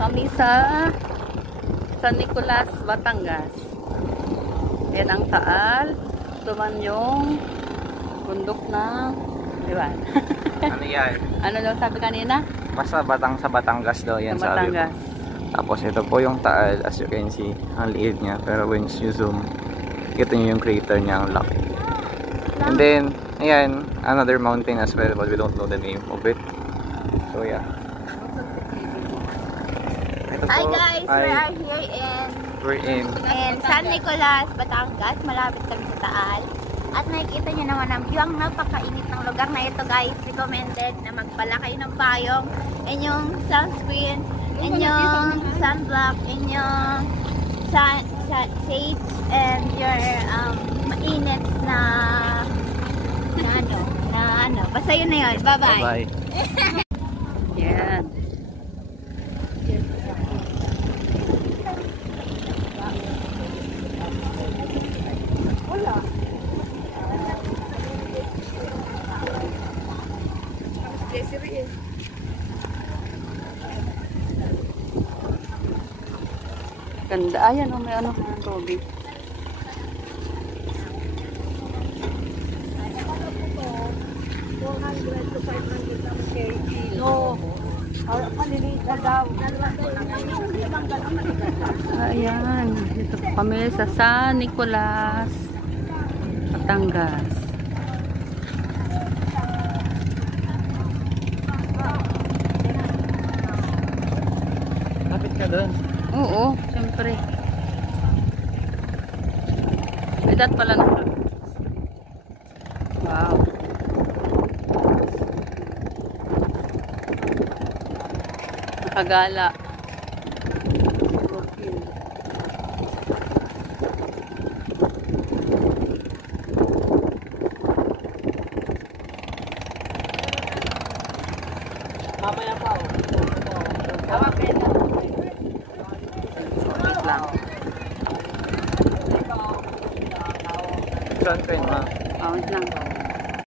Kami sa San Nicolas, Batangas. Yan ang Taal. Ito man yung bundok ng Iwan. Ano yan? Ano daw sabi kanina? Basta sa Batangas daw yan, Sa sabi Batangas. ko. Tapos ito po yung Taal, as you can see. Ang liit niya, pero when you zoom, kita nyo yung crater niya, ang laki. And then, ayan, another mountain as well, but we don't know the name of it. So yeah. Ito Hi po, guys, hi. we're in San Nicolas, Batangas. Malapit kami sa Taal. At nakikita nyo naman ang view, ang napakainit ng lugar na ito guys. Recommended na magpala kayo ng payong, inyong sunscreen, inyong sunblock, inyong sage, and your mainit na ano. Basta yun na yun. Bye-bye. Bye-bye. Yan. Ganda. Ayan, may ano ng tubig. Ayan, dito po kami sa San Nicolas, Batangas. Lapit ka doon. Oo, siyempre. Edad pala na. Wow. Nakagala. Mamaya pa. Wait lang. Saan kayo, ma? Wait lang.